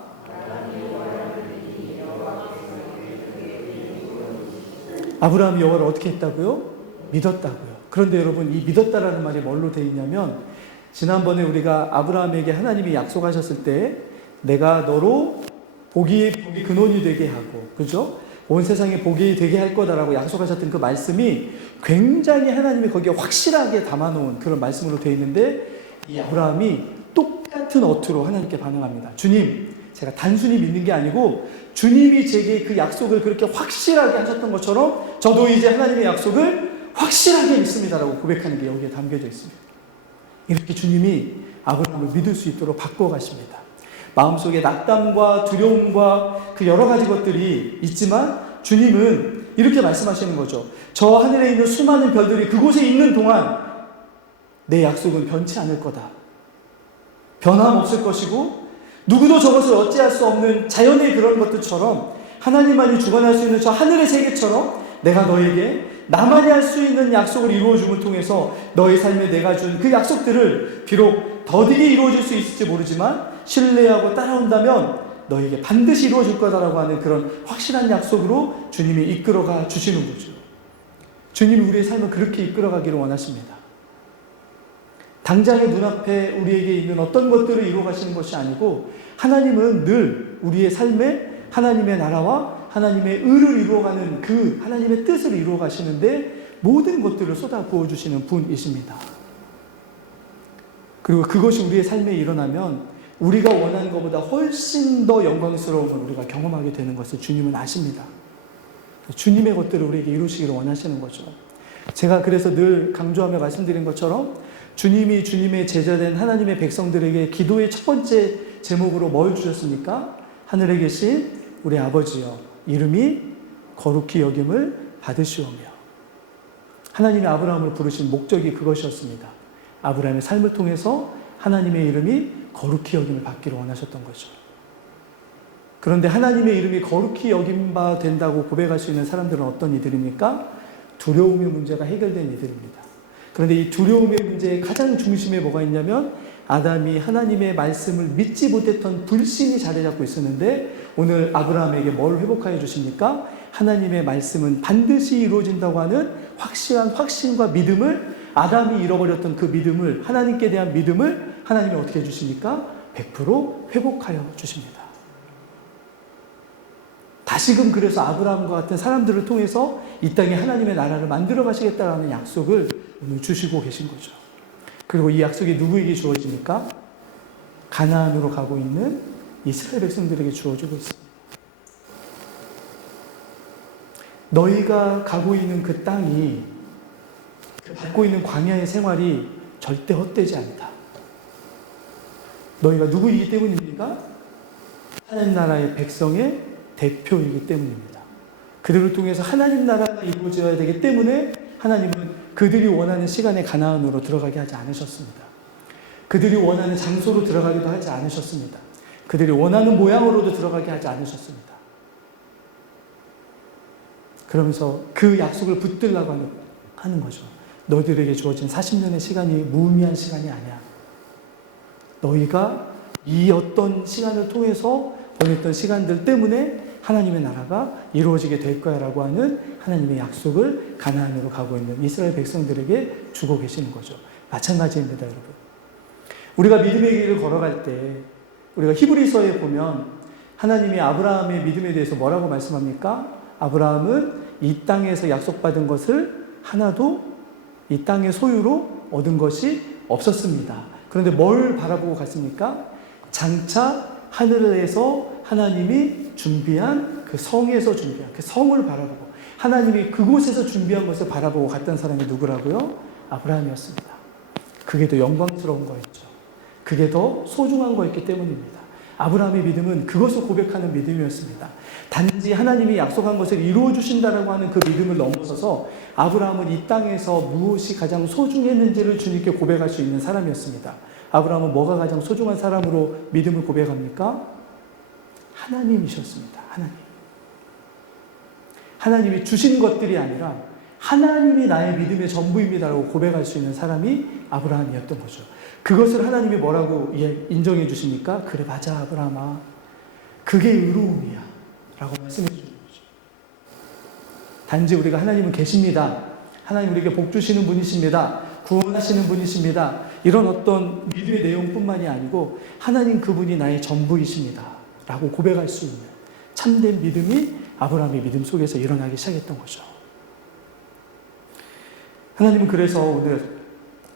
아브라함이 여호와를 어떻게 했다고요? 믿었다고요. 그런데 여러분 이 믿었다라는 말이 뭘로 되어 있냐면 지난번에 우리가 아브라함에게 하나님이 약속하셨을 때 내가 너로 복이 근원이 되게 하고 그죠? 온 세상에 복이 되게 할 거다라고 약속하셨던 그 말씀이 굉장히 하나님이 거기에 확실하게 담아놓은 그런 말씀으로 되어 있는데 이 아브라함이 똑같은 어투로 하나님께 반응합니다. 주님, 제가 단순히 믿는 게 아니고 주님이 제게 그 약속을 그렇게 확실하게 하셨던 것처럼 저도 이제 하나님의 약속을 확실하게 믿습니다라고 고백하는 게 여기에 담겨져 있습니다. 이렇게 주님이 아브라함을 믿을 수 있도록 바꿔가십니다. 마음속에 낙담과 두려움과 그 여러 가지 것들이 있지만 주님은 이렇게 말씀하시는 거죠. 저 하늘에 있는 수많은 별들이 그곳에 있는 동안 내 약속은 변치 않을 거다. 변함없을 것이고 누구도 저것을 어찌할 수 없는 자연의 그런 것들처럼 하나님만이 주관할 수 있는 저 하늘의 세계처럼 내가 너에게 나만이 할 수 있는 약속을 이루어줌을 통해서 너의 삶에 내가 준 그 약속들을 비록 더디게 이루어질 수 있을지 모르지만 신뢰하고 따라온다면 너에게 반드시 이루어질 거다라고 하는 그런 확실한 약속으로 주님이 이끌어가 주시는 거죠. 주님이 우리의 삶을 그렇게 이끌어가기를 원하십니다. 당장의 눈앞에 우리에게 있는 어떤 것들을 이루어 가시는 것이 아니고 하나님은 늘 우리의 삶에 하나님의 나라와 하나님의 의를 이루어가는 그 하나님의 뜻을 이루어 가시는데 모든 것들을 쏟아 부어주시는 분이십니다. 그리고 그것이 우리의 삶에 일어나면 우리가 원하는 것보다 훨씬 더 영광스러움을 우리가 경험하게 되는 것을 주님은 아십니다. 주님의 것들을 우리에게 이루시기를 원하시는 거죠. 제가 그래서 늘 강조하며 말씀드린 것처럼 주님이 주님의 제자된 하나님의 백성들에게 기도의 첫 번째 제목으로 뭘 주셨습니까? 하늘에 계신 우리 아버지여 이름이 거룩히 여김을 받으시오며. 하나님이 아브라함을 부르신 목적이 그것이었습니다. 아브라함의 삶을 통해서 하나님의 이름이 거룩히 여김을 받기를 원하셨던 거죠. 그런데 하나님의 이름이 거룩히 여김바 된다고 고백할 수 있는 사람들은 어떤 이들입니까? 두려움의 문제가 해결된 이들입니다. 그런데 이 두려움의 문제의 가장 중심에 뭐가 있냐면 아담이 하나님의 말씀을 믿지 못했던 불신이 자리 잡고 있었는데 오늘 아브라함에게 뭘 회복하여 주십니까? 하나님의 말씀은 반드시 이루어진다고 하는 확실한 확신과 믿음을 아담이 잃어버렸던 그 믿음을 하나님께 대한 믿음을 하나님이 어떻게 해주십니까? 100% 회복하여 주십니다. 다시금 그래서 아브라함과 같은 사람들을 통해서 이 땅에 하나님의 나라를 만들어 가시겠다는 약속을 오늘 주시고 계신 거죠. 그리고 이 약속이 누구에게 주어집니까? 가나안으로 가고 있는 이스라엘 백성들에게 주어지고 있습니다. 너희가 가고 있는 그 땅이 받고 있는 광야의 생활이 절대 헛되지 않다. 너희가 누구이기 때문입니까? 하나님 나라의 백성의 대표이기 때문입니다. 그들을 통해서 하나님 나라가 이루어져야 되기 때문에 하나님은 그들이 원하는 시간에 가나안으로 들어가게 하지 않으셨습니다. 그들이 원하는 장소로 들어가기도 하지 않으셨습니다. 그들이 원하는 모양으로도 들어가게 하지 않으셨습니다. 그러면서 그 약속을 붙들라고 하는 거죠. 너희들에게 주어진 40년의 시간이 무의미한 시간이 아니야. 너희가 이 어떤 시간을 통해서 보냈던 시간들 때문에 하나님의 나라가 이루어지게 될 거야 라고 하는 하나님의 약속을 가나안으로 가고 있는 이스라엘 백성들에게 주고 계시는 거죠. 마찬가지입니다, 여러분. 우리가 믿음의 길을 걸어갈 때 우리가 히브리서에 보면 하나님이 아브라함의 믿음에 대해서 뭐라고 말씀합니까? 아브라함은 이 땅에서 약속받은 것을 하나도 이 땅의 소유로 얻은 것이 없었습니다. 그런데 뭘 바라보고 갔습니까? 장차 하늘에서 하나님이 준비한 그 성에서 준비한 그 성을 바라보고 하나님이 그곳에서 준비한 것을 바라보고 갔던 사람이 누구라고요? 아브라함이었습니다. 그게 더 영광스러운 거였죠. 그게 더 소중한 거였기 때문입니다. 아브라함의 믿음은 그것을 고백하는 믿음이었습니다. 단지 하나님이 약속한 것을 이루어 주신다라고 하는 그 믿음을 넘어서서 아브라함은 이 땅에서 무엇이 가장 소중했는지를 주님께 고백할 수 있는 사람이었습니다. 아브라함은 뭐가 가장 소중한 사람으로 믿음을 고백합니까? 하나님이셨습니다. 하나님. 하나님이 주신 것들이 아니라 하나님이 나의 믿음의 전부입니다라고 고백할 수 있는 사람이 아브라함이었던 거죠. 그것을 하나님이 뭐라고 인정해 주십니까? 그래, 맞아, 아브라함아. 그게 의로움이야. 라고 말씀해 주는 거죠. 단지 우리가 하나님은 계십니다. 하나님 우리에게 복 주시는 분이십니다. 구원하시는 분이십니다. 이런 어떤 믿음의 내용뿐만이 아니고 하나님 그분이 나의 전부이십니다. 라고 고백할 수 있는 참된 믿음이 아브라함의 믿음 속에서 일어나기 시작했던 거죠. 하나님은 그래서 오늘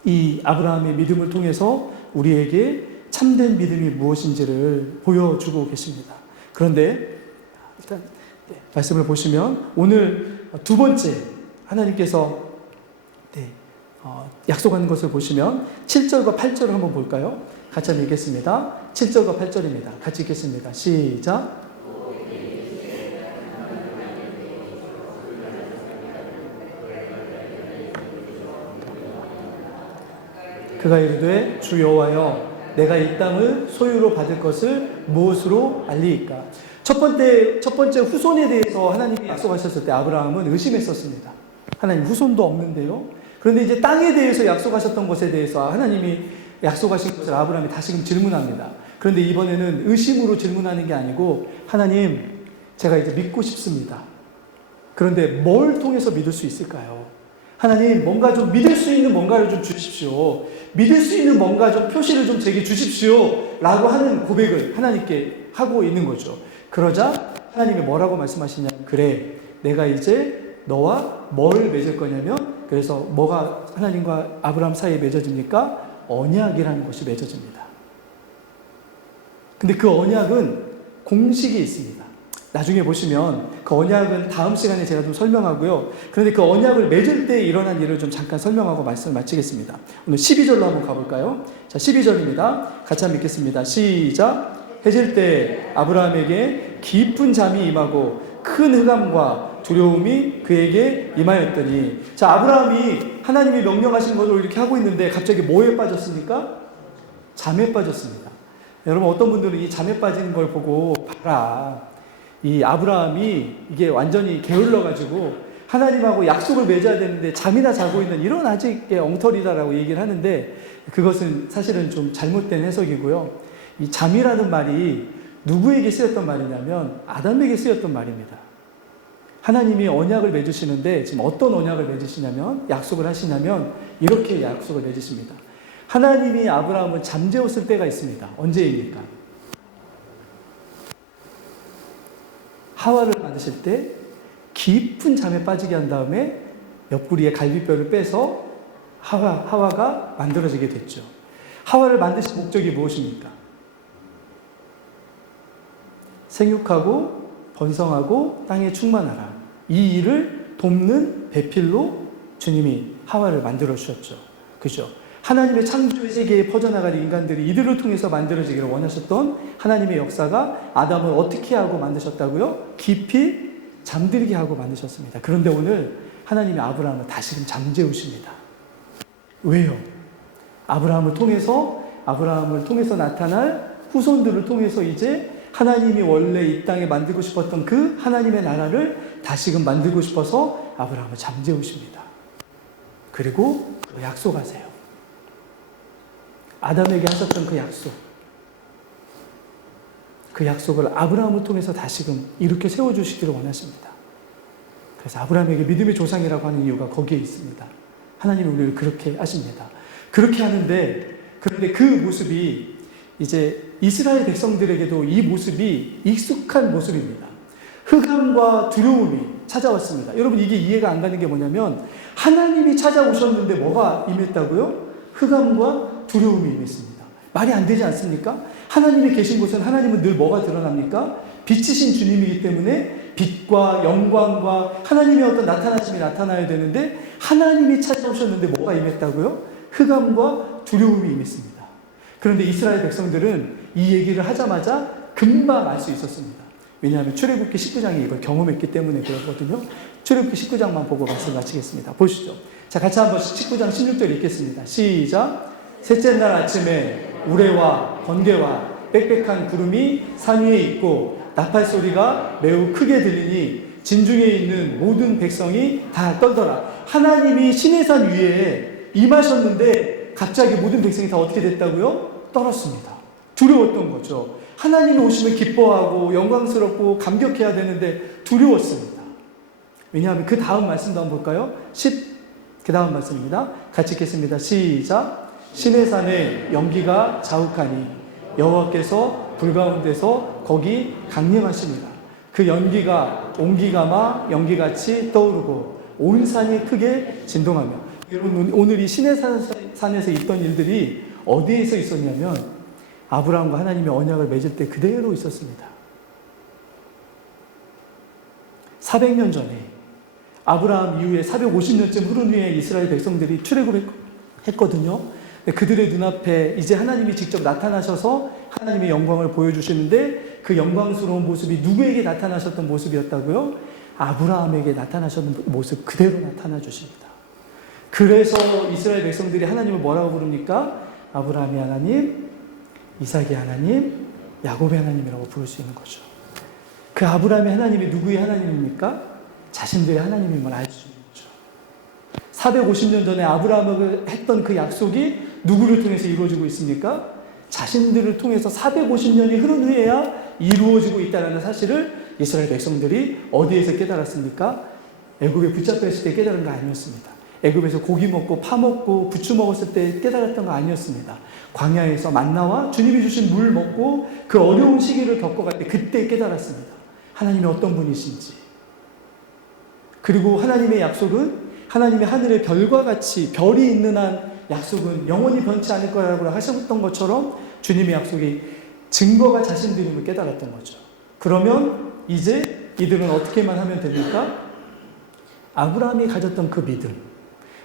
이 아브라함의 믿음을 통해서 우리에게 참된 믿음이 무엇인지를 보여주고 계십니다. 그런데 일단 말씀을 보시면 오늘 두 번째 하나님께서 약속한 것을 보시면 7절과 8절을 한번 볼까요? 같이 한번 읽겠습니다. 7절과 8절입니다. 같이 읽겠습니다. 시작. 그가 이르되 주 여호와여 내가 이 땅을 소유로 받을 것을 무엇으로 알리이까? 첫 번째 후손에 대해서 하나님이 약속하셨을 때 아브라함은 의심했었습니다. 하나님 후손도 없는데요. 그런데 이제 땅에 대해서 약속하셨던 것에 대해서 하나님이 약속하신 것을 아브라함이 다시금 질문합니다. 그런데 이번에는 의심으로 질문하는 게 아니고 하나님 제가 이제 믿고 싶습니다. 그런데 뭘 통해서 믿을 수 있을까요? 하나님 뭔가 좀 믿을 수 있는 뭔가를 좀 주십시오. 믿을 수 있는 뭔가 좀 표시를 좀 제게 주십시오. 라고 하는 고백을 하나님께 하고 있는 거죠. 그러자 하나님이 뭐라고 말씀하시냐면 그래 내가 이제 너와 뭘 맺을 거냐면 그래서 뭐가 하나님과 아브라함 사이에 맺어집니까? 언약이라는 것이 맺어집니다. 근데 그 언약은 공식이 있습니다. 나중에 보시면 그 언약은 다음 시간에 제가 좀 설명하고요. 그런데 그 언약을 맺을 때 일어난 일을 좀 잠깐 설명하고 말씀을 마치겠습니다. 오늘 12절로 한번 가볼까요? 자, 12절입니다. 같이 한번 읽겠습니다. 시작. 해질 때 아브라함에게 깊은 잠이 임하고 큰 흑암과 두려움이 그에게 임하였더니 자, 아브라함이 하나님이 명령하신 것으로 이렇게 하고 있는데 갑자기 뭐에 빠졌습니까? 잠에 빠졌습니다. 여러분 어떤 분들은 이 잠에 빠진 걸 보고 봐라. 이 아브라함이 이게 완전히 게을러가지고 하나님하고 약속을 맺어야 되는데 잠이나 자고 있는 이런 아직의 엉터리다라고 얘기를 하는데 그것은 사실은 좀 잘못된 해석이고요. 이 잠이라는 말이 누구에게 쓰였던 말이냐면 아담에게 쓰였던 말입니다. 하나님이 언약을 맺으시는데 지금 어떤 언약을 맺으시냐면 약속을 하시냐면 이렇게 약속을 맺으십니다. 하나님이 아브라함을 잠재웠을 때가 있습니다. 언제입니까? 하와를 만드실 때 깊은 잠에 빠지게 한 다음에 옆구리에 갈비뼈를 빼서 하와가 만들어지게 됐죠. 하와를 만드신 목적이 무엇입니까? 생육하고 번성하고 땅에 충만하라. 이 일을 돕는 배필로 주님이 하와를 만들어 주셨죠. 그죠? 하나님의 창조의 세계에 퍼져나갈 인간들이 이들을 통해서 만들어지기를 원하셨던 하나님의 역사가 아담을 어떻게 하고 만드셨다고요? 깊이 잠들게 하고 만드셨습니다. 그런데 오늘 하나님이 아브라함을 다시금 잠재우십니다. 왜요? 아브라함을 통해서 나타날 후손들을 통해서 이제 하나님이 원래 이 땅에 만들고 싶었던 그 하나님의 나라를 다시금 만들고 싶어서 아브라함을 잠재우십니다. 그리고 약속하세요. 아담에게 하셨던 그 약속을 아브라함을 통해서 다시금 이렇게 세워주시기를 원하십니다. 그래서 아브라함에게 믿음의 조상이라고 하는 이유가 거기에 있습니다. 하나님이 우리를 그렇게 하십니다. 그렇게 하는데, 그런데 그 모습이 이제 이스라엘 백성들에게도 이 모습이 익숙한 모습입니다. 흑암과 두려움이 찾아왔습니다. 여러분, 이게 이해가 안 가는 게 뭐냐면, 하나님이 찾아오셨는데 뭐가 임했다고요? 흑암과 두려움이 임했습니다. 말이 안 되지 않습니까? 하나님이 계신 곳은 하나님은 늘 뭐가 드러납니까? 빛이신 주님이기 때문에 빛과 영광과 하나님의 어떤 나타나심이 나타나야 되는데, 하나님이 찾아오셨는데 뭐가 임했다고요? 흑암과 두려움이 임했습니다. 그런데 이스라엘 백성들은 이 얘기를 하자마자 금방 알 수 있었습니다. 왜냐하면 출애굽기 19장이 이걸 경험했기 때문에 그렇거든요. 출애굽기 19장만 보고 말씀 마치겠습니다. 보시죠. 자, 같이 한번 19장 16절 읽겠습니다. 시작. 셋째 날 아침에 우레와 번개와 빽빽한 구름이 산 위에 있고 나팔 소리가 매우 크게 들리니 진중에 있는 모든 백성이 다 떨더라. 하나님이 시내산 위에 임하셨는데 갑자기 모든 백성이 다 어떻게 됐다고요? 떨었습니다. 두려웠던 거죠. 하나님이 오시면 기뻐하고 영광스럽고 감격해야 되는데 두려웠습니다. 왜냐하면 그 다음 말씀도 한번 볼까요? 그 다음 말씀입니다. 같이 읽겠습니다. 시작. 시내산에 연기가 자욱하니 여호와께서 불 가운데서 거기 강림하십니다. 그 연기가 온기가마 연기같이 떠오르고 온 산이 크게 진동하며. 여러분, 오늘 이 시내산에서 있던 일들이 어디에서 있었냐면 아브라함과 하나님의 언약을 맺을 때 그대로 있었습니다. 400년 전에 아브라함 이후에 450년쯤 흐른 후에 이스라엘 백성들이 출애굽을 했거든요. 그들의 눈앞에 이제 하나님이 직접 나타나셔서 하나님의 영광을 보여주시는데, 그 영광스러운 모습이 누구에게 나타나셨던 모습이었다고요? 아브라함에게 나타나셨던 모습 그대로 나타나 주십니다. 그래서 이스라엘 백성들이 하나님을 뭐라고 부릅니까? 아브라함의 하나님, 이삭의 하나님, 야곱의 하나님이라고 부를 수 있는 거죠. 그 아브라함의 하나님이 누구의 하나님입니까? 자신들의 하나님임을 알려주는 거죠. 450년 전에 아브라함을 했던 그 약속이 누구를 통해서 이루어지고 있습니까? 자신들을 통해서 450년이 흐른 후에야 이루어지고 있다는 사실을 이스라엘 백성들이 어디에서 깨달았습니까? 애굽에 붙잡혔을 때 깨달은 거 아니었습니다. 애굽에서 고기 먹고 파 먹고 부추 먹었을 때 깨달았던 거 아니었습니다. 광야에서 만나와 주님이 주신 물 먹고 그 어려운 시기를 겪어갈 때 그때 깨달았습니다. 하나님이 어떤 분이신지. 그리고 하나님의 약속은, 하나님의 하늘의 별과 같이 별이 있는 한 약속은 영원히 변치 않을 거라고 하셨던 것처럼 주님의 약속이 증거가 자신들임을 깨달았던 거죠. 그러면 이제 이들은 어떻게만 하면 됩니까? 아브라함이 가졌던 그 믿음,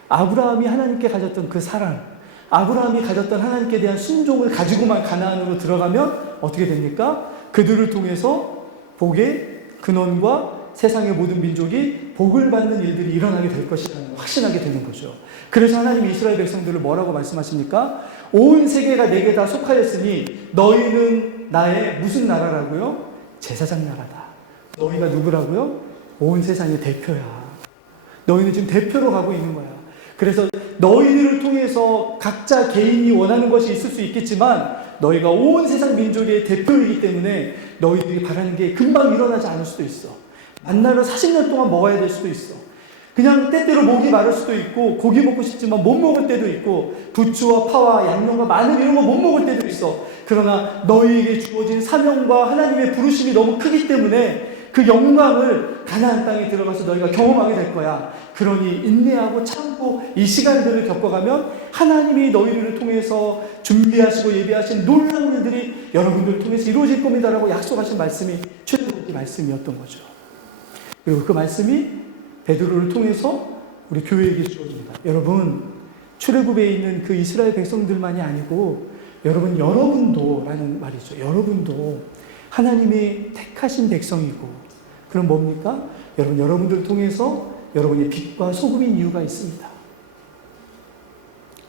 아브라함이 하나님께 가졌던 그 사랑, 아브라함이 가졌던 하나님께 대한 순종을 가지고만 가나안으로 들어가면 어떻게 됩니까? 그들을 통해서 복의 근원과 세상의 모든 민족이 복을 받는 일들이 일어나게 될 것이라는 확신하게 되는 거죠. 그래서 하나님이 이스라엘 백성들을 뭐라고 말씀하십니까? 온 세계가 내게 다 속하였으니 너희는 나의 무슨 나라라고요? 제사장 나라다. 너희가 누구라고요? 온 세상의 대표야. 너희는 지금 대표로 가고 있는 거야. 그래서 너희들을 통해서 각자 개인이 원하는 것이 있을 수 있겠지만 너희가 온 세상 민족의 대표이기 때문에 너희들이 바라는 게 금방 일어나지 않을 수도 있어. 만나를 40년 동안 먹어야 될 수도 있어. 그냥 때때로 목이 마를 수도 있고 고기 먹고 싶지만 못 먹을 때도 있고 부추와 파와 양념과 마늘 이런 거 못 먹을 때도 있어. 그러나 너희에게 주어진 사명과 하나님의 부르심이 너무 크기 때문에 그 영광을 가나안 땅에 들어가서 너희가 경험하게 될 거야. 그러니 인내하고 참고 이 시간들을 겪어가면 하나님이 너희를 통해서 준비하시고 예비하신 놀라운 일들이 여러분들을 통해서 이루어질 겁니다라고 약속하신 말씀이 출애굽기 말씀이었던 거죠. 그리고 그 말씀이 베드로를 통해서 우리 교회에게 주어집니다. 여러분, 출애굽에 있는 그 이스라엘 백성들만이 아니고 여러분도 라는 말이죠. 여러분도 하나님의 택하신 백성이고, 그럼 뭡니까? 여러분들 통해서 여러분이 빛과 소금인 이유가 있습니다.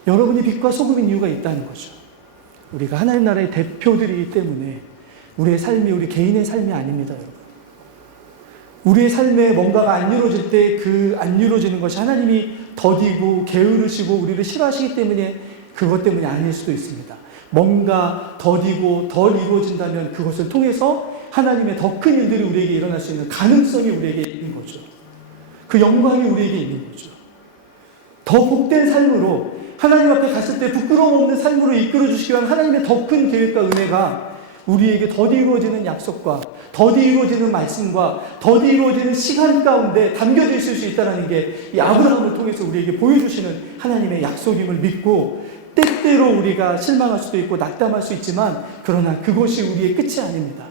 여러분이 빛과 소금인 이유가 있다는 거죠. 우리가 하나님 나라의 대표들이기 때문에 우리의 삶이 우리 개인의 삶이 아닙니다, 여러분. 우리의 삶에 뭔가가 안 이루어질 때 그 안 이루어지는 것이 하나님이 더디고 게으르시고 우리를 싫어하시기 때문에 그것 때문이 아닐 수도 있습니다. 뭔가 더디고 덜 이루어진다면 그것을 통해서 하나님의 더 큰 일들이 우리에게 일어날 수 있는 가능성이 우리에게 있는 거죠. 그 영광이 우리에게 있는 거죠. 더 복된 삶으로 하나님 앞에 갔을 때 부끄러움 없는 삶으로 이끌어 주시기 위한 하나님의 더 큰 계획과 은혜가 우리에게 더디 이루어지는 약속과 더디 이루어지는 말씀과 더디 이루어지는 시간 가운데 담겨져 있을 수 있다는 게 이 아브라함을 통해서 우리에게 보여주시는 하나님의 약속임을 믿고, 때때로 우리가 실망할 수도 있고 낙담할 수 있지만 그러나 그것이 우리의 끝이 아닙니다.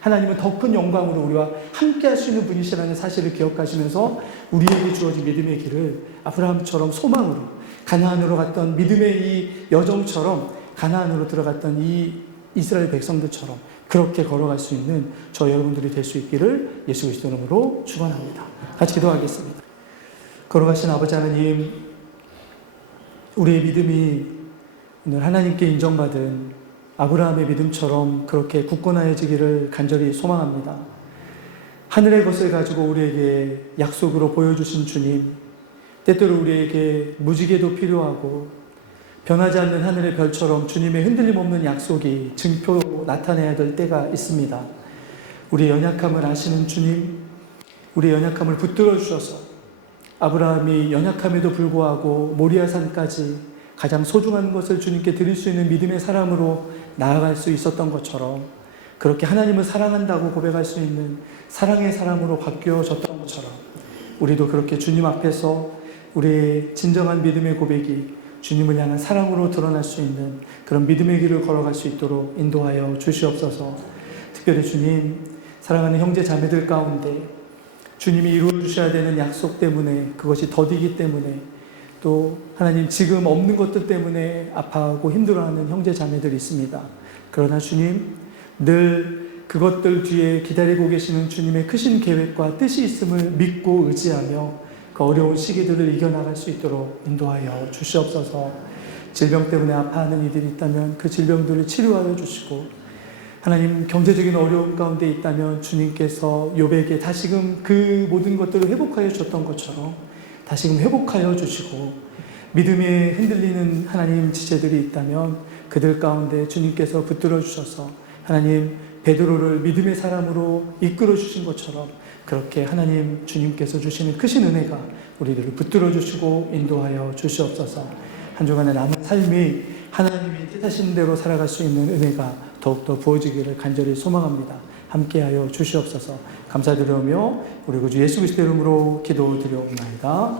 하나님은 더 큰 영광으로 우리와 함께 할 수 있는 분이시라는 사실을 기억하시면서 우리에게 주어진 믿음의 길을 아브라함처럼 소망으로, 가나안으로 갔던 믿음의 이 여정처럼 가나안으로 들어갔던 이 이스라엘 백성들처럼 그렇게 걸어갈 수 있는 저 여러분들이 될 수 있기를 예수 그리스도 이름으로 축원합니다. 같이 기도하겠습니다. 걸어가신 아버지 하나님, 우리의 믿음이 오늘 하나님께 인정받은 아브라함의 믿음처럼 그렇게 굳건해지기를 간절히 소망합니다. 하늘의 것을 가지고 우리에게 약속으로 보여주신 주님, 때때로 우리에게 무지개도 필요하고 변하지 않는 하늘의 별처럼 주님의 흔들림 없는 약속이 증표로 나타내야 될 때가 있습니다. 우리의 연약함을 아시는 주님, 우리의 연약함을 붙들어 주셔서 아브라함이 연약함에도 불구하고 모리아산까지 가장 소중한 것을 주님께 드릴 수 있는 믿음의 사람으로 나아갈 수 있었던 것처럼, 그렇게 하나님을 사랑한다고 고백할 수 있는 사랑의 사람으로 바뀌어졌던 것처럼 우리도 그렇게 주님 앞에서 우리의 진정한 믿음의 고백이 주님을 향한 사랑으로 드러날 수 있는 그런 믿음의 길을 걸어갈 수 있도록 인도하여 주시옵소서. 특별히 주님, 사랑하는 형제 자매들 가운데 주님이 이루어 주셔야 되는 약속 때문에, 그것이 더디기 때문에, 또 하나님 지금 없는 것들 때문에 아파하고 힘들어하는 형제 자매들이 있습니다. 그러나 주님, 늘 그것들 뒤에 기다리고 계시는 주님의 크신 계획과 뜻이 있음을 믿고 의지하며 그 어려운 시기들을 이겨나갈 수 있도록 인도하여 주시옵소서. 질병 때문에 아파하는 이들이 있다면 그 질병들을 치료하여 주시고, 하나님 경제적인 어려움 가운데 있다면 주님께서 욥에게 다시금 그 모든 것들을 회복하여 주셨던 것처럼 다시금 회복하여 주시고, 믿음에 흔들리는 하나님 지체들이 있다면 그들 가운데 주님께서 붙들어 주셔서 하나님 베드로를 믿음의 사람으로 이끌어 주신 것처럼 그렇게 하나님 주님께서 주시는 크신 은혜가 우리들을 붙들어 주시고 인도하여 주시옵소서. 한 주간의 남은 삶이 하나님이 뜻하신 대로 살아갈 수 있는 은혜가 더욱더 부어지기를 간절히 소망합니다. 함께하여 주시옵소서. 감사드리며 우리 구주 예수 그리스도 이름으로 기도드려옵나이다.